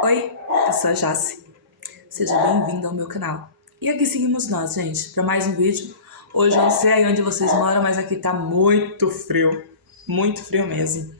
Oi, eu sou a Jace. Seja bem-vindo ao meu canal. E aqui seguimos nós, gente, para mais um vídeo. Hoje eu não sei aí onde vocês moram, mas aqui tá muito frio. Muito frio mesmo.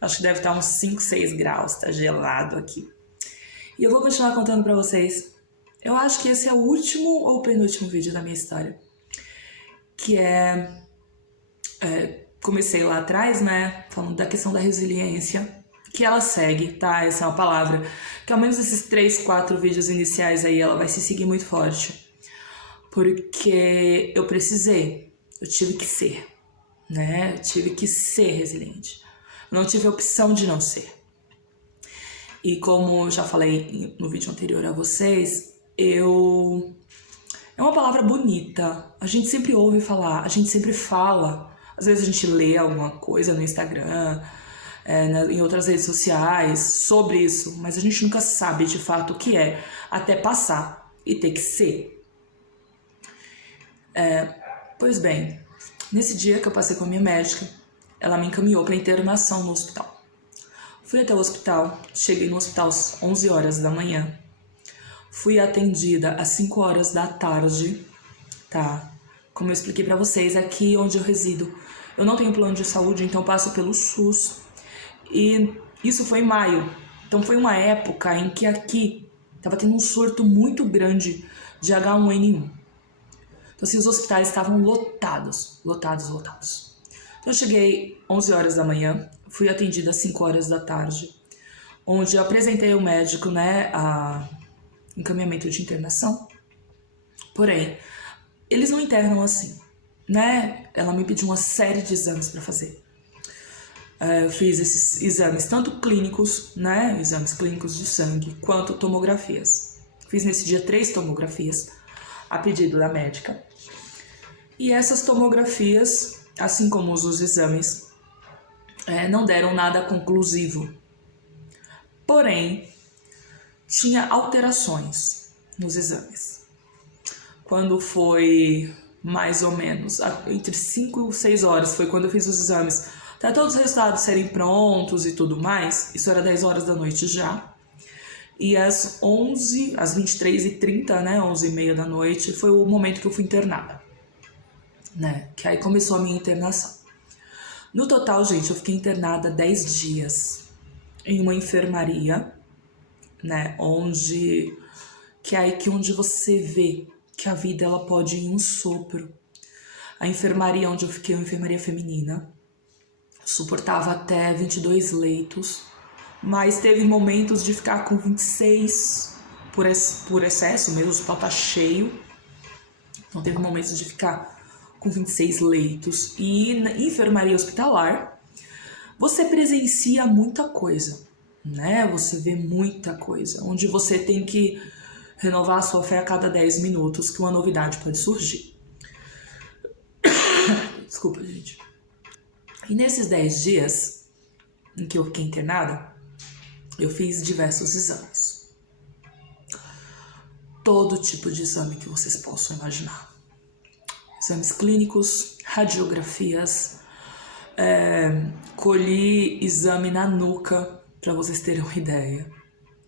Acho que deve estar uns 5, 6 graus, tá gelado aqui. E eu vou continuar contando pra vocês. Eu acho que esse é o último ou penúltimo vídeo da minha história. Que comecei lá atrás, né, falando da questão da resiliência, que ela segue, tá? Essa é uma palavra que ao menos esses 3, 4 vídeos iniciais aí, ela vai se seguir muito forte. Porque eu tive que ser, né? Eu tive que ser resiliente. Não tive a opção de não ser. E como eu já falei no vídeo anterior a vocês, é uma palavra bonita. A gente sempre ouve falar, a gente sempre fala. Às vezes a gente lê alguma coisa no Instagram, em outras redes sociais sobre isso, mas a gente nunca sabe de fato o que é, até passar e ter que ser. Pois bem, nesse dia que eu passei com a minha médica, ela me encaminhou para internação no hospital. Fui até o hospital, cheguei no hospital às 11 horas da manhã. Fui atendida às 5 horas da tarde, tá? Como eu expliquei pra vocês, aqui onde eu resido, eu não tenho plano de saúde, então eu passo pelo SUS. E isso foi em maio. Então foi uma época em que aqui tava tendo um surto muito grande de H1N1. Então assim, os hospitais estavam lotados. Então eu cheguei 11 horas da manhã, fui atendida às 5 horas da tarde, onde eu apresentei ao médico, né, a encaminhamento de internação. Porém, eles não internam assim, né? Ela me pediu uma série de exames para fazer. Eu fiz esses exames, tanto clínicos, né? Exames clínicos de sangue, quanto tomografias. Fiz nesse dia 3 tomografias, a pedido da médica. E essas tomografias, assim como os exames, não deram nada conclusivo. Porém, tinha alterações nos exames. Quando foi mais ou menos entre 5 e 6 horas, foi quando eu fiz os exames, até todos os resultados serem prontos e tudo mais, isso era 10 horas da noite já. E às 23h30, né, 11h30 da noite, foi o momento que eu fui internada, né, que aí começou a minha internação. No total, gente, eu fiquei internada 10 dias em uma enfermaria, né, onde você vê que a vida ela pode ir em um sopro. A enfermaria onde eu fiquei é uma enfermaria feminina, suportava até 22 leitos, mas teve momentos de ficar com 26 por excesso mesmo, o hospital tá cheio, então teve momentos de ficar com 26 leitos. E na enfermaria hospitalar você presencia muita coisa, né? Você vê muita coisa, onde você tem que renovar a sua fé a cada 10 minutos, que uma novidade pode surgir. Desculpa, gente. E nesses 10 dias em que eu fiquei internada, eu fiz diversos exames. Todo tipo de exame que vocês possam imaginar. Exames clínicos, radiografias, colhi exame na nuca, para vocês terem uma ideia.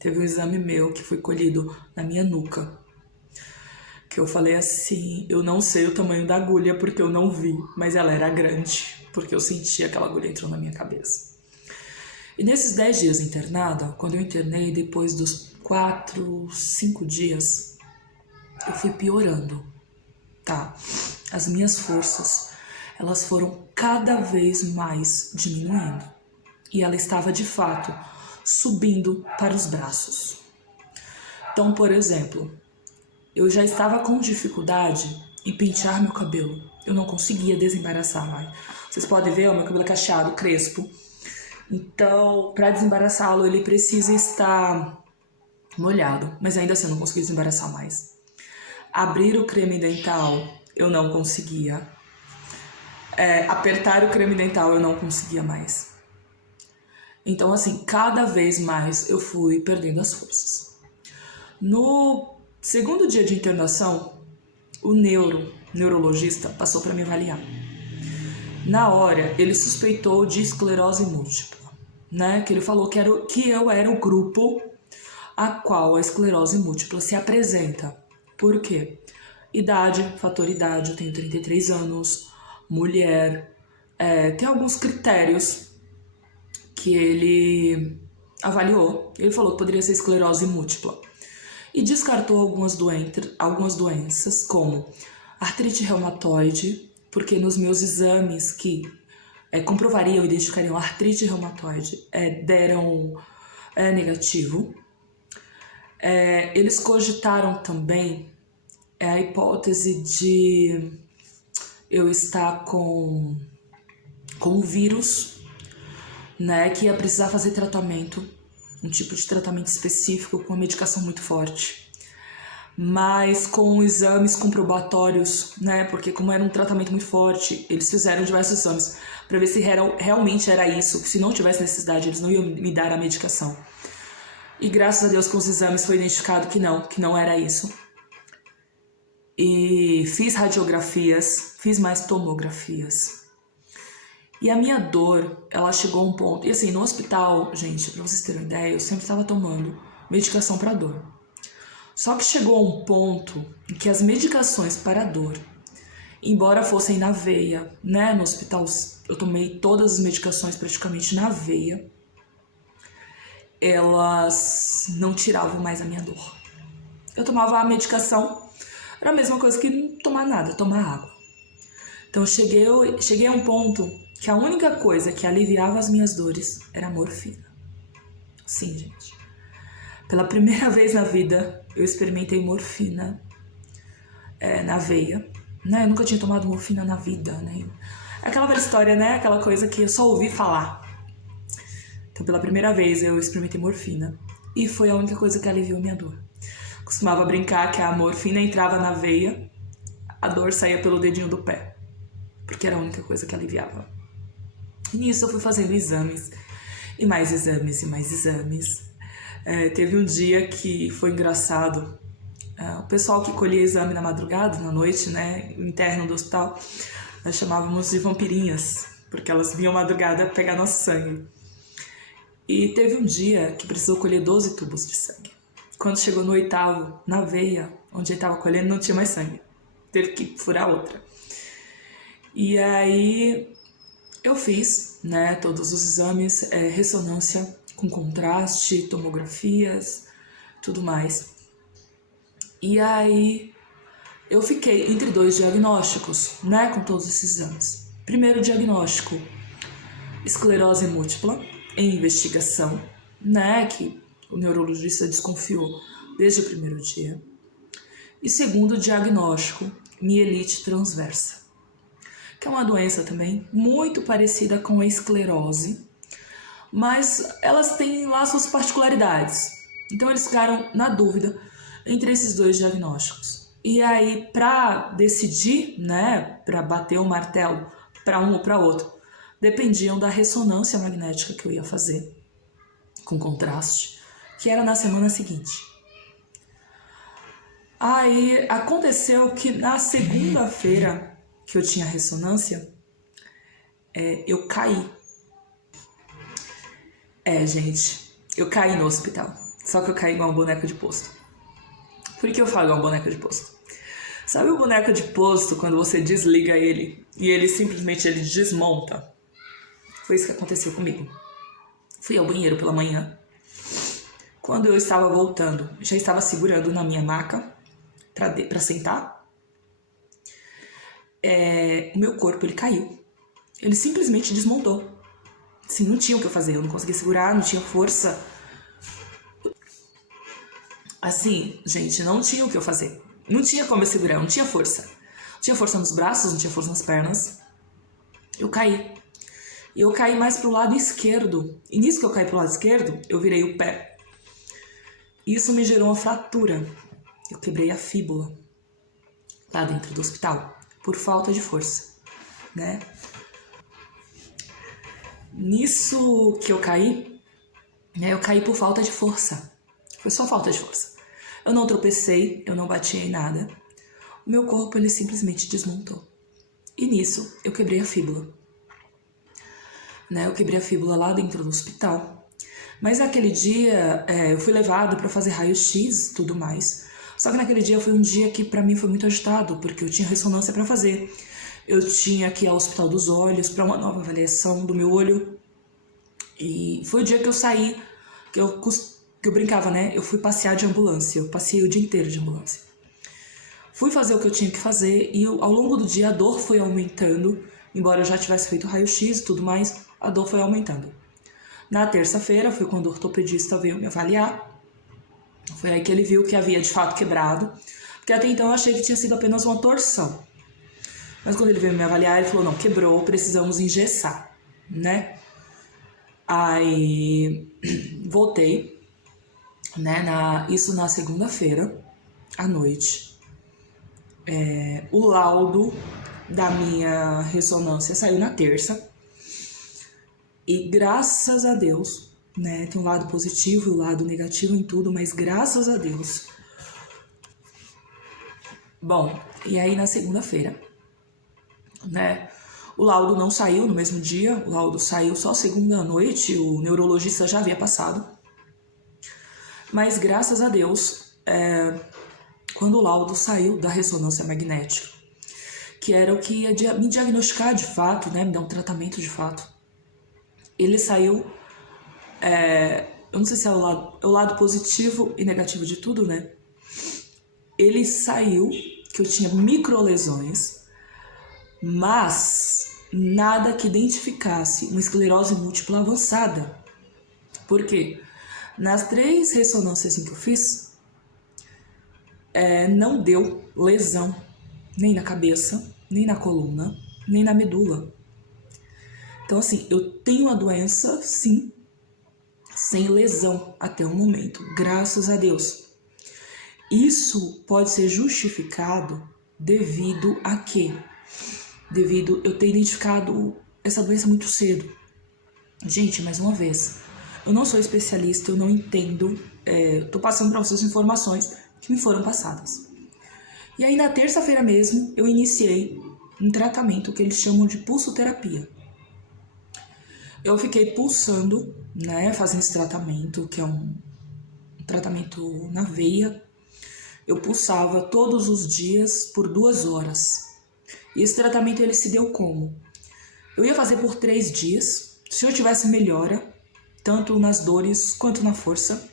Teve um exame meu que foi colhido na minha nuca, que eu falei assim, eu não sei o tamanho da agulha porque eu não vi, mas ela era grande, porque eu senti aquela agulha entrou na minha cabeça. E nesses 10 dias internada, quando eu internei, depois dos 4, 5 dias, eu fui piorando, tá? As minhas forças, elas foram cada vez mais diminuindo. E ela estava, de fato, subindo para os braços. Então, por exemplo, eu já estava com dificuldade em pentear meu cabelo. Eu não conseguia desembaraçar mais. Vocês podem ver, o meu cabelo é cacheado, crespo. Então, para desembaraçá-lo, ele precisa estar molhado. Mas ainda assim, eu não consegui desembaraçar mais. Abrir o creme dental, eu não conseguia. Apertar o creme dental, eu não conseguia mais. Então, assim, cada vez mais eu fui perdendo as forças. No segundo dia de internação, o neurologista passou para me avaliar. Na hora, ele suspeitou de esclerose múltipla, né? Que ele falou que eu era o grupo a qual a esclerose múltipla se apresenta. Por quê? Idade, fator idade, eu tenho 33 anos, mulher, tem alguns critérios que ele avaliou. Ele falou que poderia ser esclerose múltipla e descartou algumas doenças, como artrite reumatoide, porque nos meus exames que comprovariam, identificariam artrite reumatoide, deram negativo. Eles cogitaram também a hipótese de eu estar com um vírus, né, que ia precisar fazer tratamento, um tipo de tratamento específico com uma medicação muito forte. Mas com exames comprobatórios, né, porque como era um tratamento muito forte, eles fizeram diversos exames para ver se realmente era isso, se não tivesse necessidade, eles não iam me dar a medicação. E graças a Deus com os exames foi identificado que não era isso. E fiz radiografias, fiz mais tomografias. E a minha dor, ela chegou a um ponto... E assim, no hospital, gente, pra vocês terem uma ideia, eu sempre estava tomando medicação para dor. Só que chegou a um ponto em que as medicações para dor, embora fossem na veia, né? No hospital eu tomei todas as medicações praticamente na veia, elas não tiravam mais a minha dor. Eu tomava a medicação, era a mesma coisa que não tomar nada, tomar água. Então cheguei a um ponto que a única coisa que aliviava as minhas dores era a morfina. Sim, gente. Pela primeira vez na vida, eu experimentei morfina na veia. Né? Eu nunca tinha tomado morfina na vida. Né? Aquela velha história, né? Aquela coisa que eu só ouvi falar. Então, pela primeira vez, eu experimentei morfina. E foi a única coisa que aliviou minha dor. Costumava brincar que a morfina entrava na veia, a dor saía pelo dedinho do pé. Porque era a única coisa que aliviava. E nisso eu fui fazendo exames. E mais exames, e mais exames. Teve um dia que foi engraçado. O pessoal que colhia exame na madrugada, na noite, né, interno do hospital, nós chamávamos de vampirinhas, porque elas vinham madrugada pegar nosso sangue. E teve um dia que precisou colher 12 tubos de sangue. Quando chegou no 8º, na veia, onde ele estava colhendo, não tinha mais sangue. Teve que furar outra. E aí eu fiz, né, todos os exames, ressonância com contraste, tomografias, tudo mais. E aí eu fiquei entre 2 diagnósticos, né, com todos esses exames. Primeiro diagnóstico, esclerose múltipla, em investigação, né, que o neurologista desconfiou desde o primeiro dia. E segundo diagnóstico, mielite transversa, que é uma doença também muito parecida com a esclerose, mas elas têm lá suas particularidades. Então eles ficaram na dúvida entre esses 2 diagnósticos. E aí, para decidir, né, para bater o martelo para um ou para outro, dependiam da ressonância magnética que eu ia fazer, com contraste, que era na semana seguinte. Aí aconteceu que na segunda-feira que eu tinha ressonância, eu caí. Gente, eu caí no hospital. Só que eu caí igual um boneco de posto. Por que eu falo igual um boneco de posto? Sabe o boneco de posto quando você desliga ele e ele simplesmente desmonta? Foi isso que aconteceu comigo. Fui ao banheiro pela manhã. Quando eu estava voltando, já estava segurando na minha maca para sentar. O meu corpo, ele caiu. Ele simplesmente desmontou. Assim, não tinha o que eu fazer, eu não conseguia segurar, não tinha força. Assim, gente, não tinha o que eu fazer. Não tinha como eu segurar, não tinha força. Não tinha força nos braços, não tinha força nas pernas. Eu caí. E eu caí mais pro lado esquerdo. E nisso que eu caí pro lado esquerdo, eu virei o pé. Isso me gerou uma fratura. Eu quebrei a fíbula lá dentro do hospital, por falta de força, né? Nisso que eu caí, né, eu caí por falta de força. Foi só falta de força. Eu não tropecei, eu não bati em nada. O meu corpo, ele simplesmente desmontou. E nisso, eu quebrei a fíbula. Né, eu quebrei a fíbula lá dentro do hospital. Mas naquele dia eu fui levada para fazer raio-x e tudo mais. Só que naquele dia foi um dia que para mim foi muito agitado, porque eu tinha ressonância para fazer. Eu tinha que ir ao Hospital dos Olhos para uma nova avaliação do meu olho. E foi o dia que eu saí, que eu brincava, né? Eu fui passear de ambulância, eu passei o dia inteiro de ambulância. Fui fazer o que eu tinha que fazer e ao longo do dia a dor foi aumentando. Embora eu já tivesse feito raio-x e tudo mais, a dor foi aumentando. Na terça-feira foi quando o ortopedista veio me avaliar. Foi aí que ele viu que havia de fato quebrado, porque até então eu achei que tinha sido apenas uma torção. Mas quando ele veio me avaliar, ele falou, não, quebrou, precisamos engessar, né? Aí voltei, né, isso na segunda-feira, à noite. O laudo da minha ressonância saiu na terça. E graças a Deus, né, tem um lado positivo e um lado negativo em tudo, mas graças a Deus. Bom, e aí na segunda-feira, né, o laudo não saiu no mesmo dia, o laudo saiu só segunda à noite, o neurologista já havia passado. Mas graças a Deus, quando o laudo saiu da ressonância magnética, que era o que ia me diagnosticar de fato, né, me dar um tratamento de fato, ele saiu, eu não sei se é o lado positivo e negativo de tudo, né? Ele saiu que eu tinha microlesões, mas nada que identificasse uma esclerose múltipla avançada. Por quê? Nas 3 ressonâncias que eu fiz, não deu lesão, nem na cabeça, nem na coluna, nem na medula. Então, assim, eu tenho a doença, sim, sem lesão até o momento, graças a Deus. Isso pode ser justificado devido a quê? Devido eu ter identificado essa doença muito cedo. Gente, mais uma vez, eu não sou especialista, eu não entendo, tô passando para vocês informações que me foram passadas. E aí na terça-feira mesmo, eu iniciei um tratamento que eles chamam de pulsoterapia. Eu fiquei pulsando, né, fazendo esse tratamento, que é um tratamento na veia. Eu pulsava todos os dias por 2 horas. E esse tratamento ele se deu como? Eu ia fazer por 3 dias. Se eu tivesse melhora, tanto nas dores quanto na força,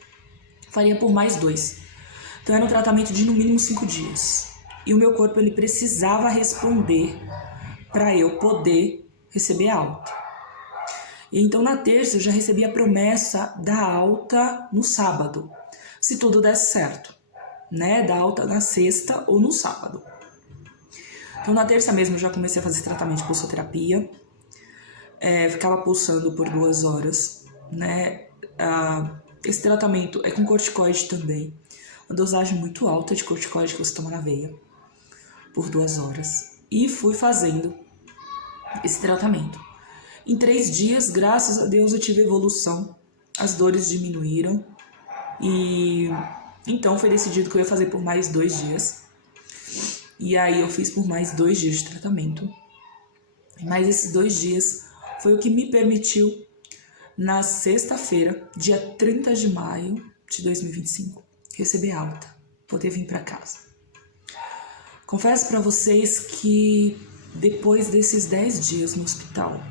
faria por mais 2. Então era um tratamento de no mínimo 5 dias. E o meu corpo ele precisava responder para eu poder receber alta. E então na terça eu já recebi a promessa da alta no sábado, se tudo desse certo, né? Da alta na sexta ou no sábado. Então na terça mesmo eu já comecei a fazer tratamento de pulsoterapia, ficava pulsando por 2 horas, né? Esse tratamento é com corticoide também, uma dosagem muito alta de corticoide que você toma na veia por 2 horas. E fui fazendo esse tratamento. Em 3 dias, graças a Deus, eu tive evolução, as dores diminuíram e então foi decidido que eu ia fazer por mais 2 dias. E aí eu fiz por mais 2 dias de tratamento. Mas esses 2 dias foi o que me permitiu, na sexta-feira, dia 30 de maio de 2025, receber alta, poder vir para casa. Confesso para vocês que depois desses 10 dias no hospital,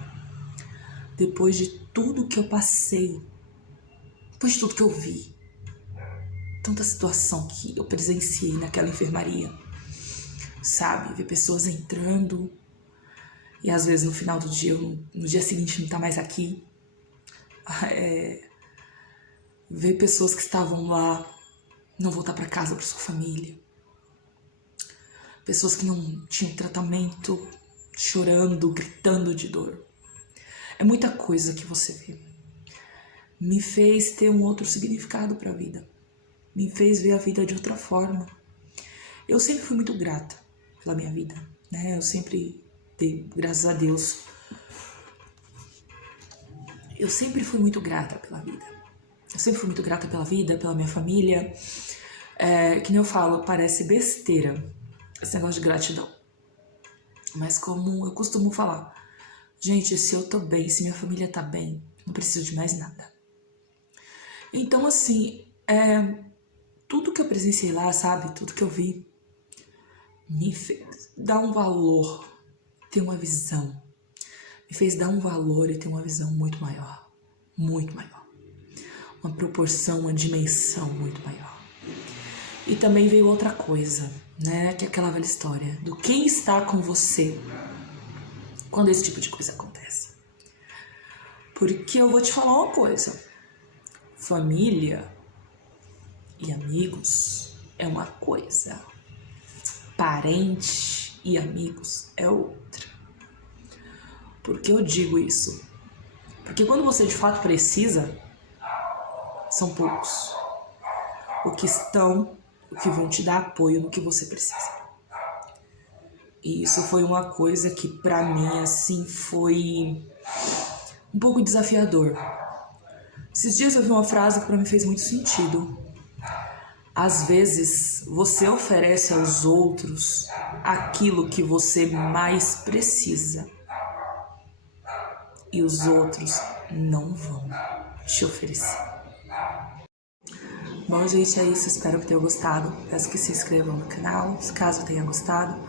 depois de tudo que eu passei, depois de tudo que eu vi, tanta situação que eu presenciei naquela enfermaria, sabe? Ver pessoas entrando e às vezes no final do dia, no dia seguinte não tá mais aqui. Ver pessoas que estavam lá não voltar para casa, para sua família. Pessoas que não tinham tratamento, chorando, gritando de dor. É muita coisa que você vê. Me fez ter um outro significado para a vida. Me fez ver a vida de outra forma. Eu sempre fui muito grata pela minha vida, né? Eu sempre dei graças a Deus. Eu sempre fui muito grata pela vida. Eu sempre fui muito grata pela vida, pela minha família. Que nem eu falo, parece besteira esse negócio de gratidão. Mas como eu costumo falar, gente, se eu tô bem, se minha família tá bem, não preciso de mais nada. Então, assim, tudo que eu presenciei lá, sabe? Tudo que eu vi me fez dar um valor, ter uma visão. Me fez dar um valor e ter uma visão muito maior. Muito maior. Uma proporção, uma dimensão muito maior. E também veio outra coisa, né? Que é aquela velha história do quem está com você quando esse tipo de coisa acontece. Porque eu vou te falar uma coisa. Família e amigos é uma coisa. Parente e amigos é outra. Por que eu digo isso? Porque quando você de fato precisa, são poucos. O que vão te dar apoio no que você precisa. E isso foi uma coisa que pra mim, assim, foi um pouco desafiador. Esses dias eu vi uma frase que pra mim fez muito sentido. Às vezes, você oferece aos outros aquilo que você mais precisa. E os outros não vão te oferecer. Bom, gente, é isso. Espero que tenham gostado. Peço que se inscrevam no canal. Caso tenha gostado,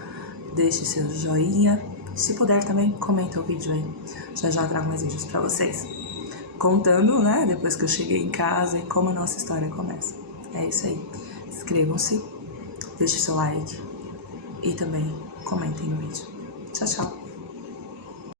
deixe seu joinha. Se puder também, comenta o vídeo aí. Já já trago mais vídeos pra vocês. Contando, né, depois que eu cheguei em casa e como a nossa história começa. É isso aí. Inscrevam-se, deixe seu like e também comentem no vídeo. Tchau, tchau.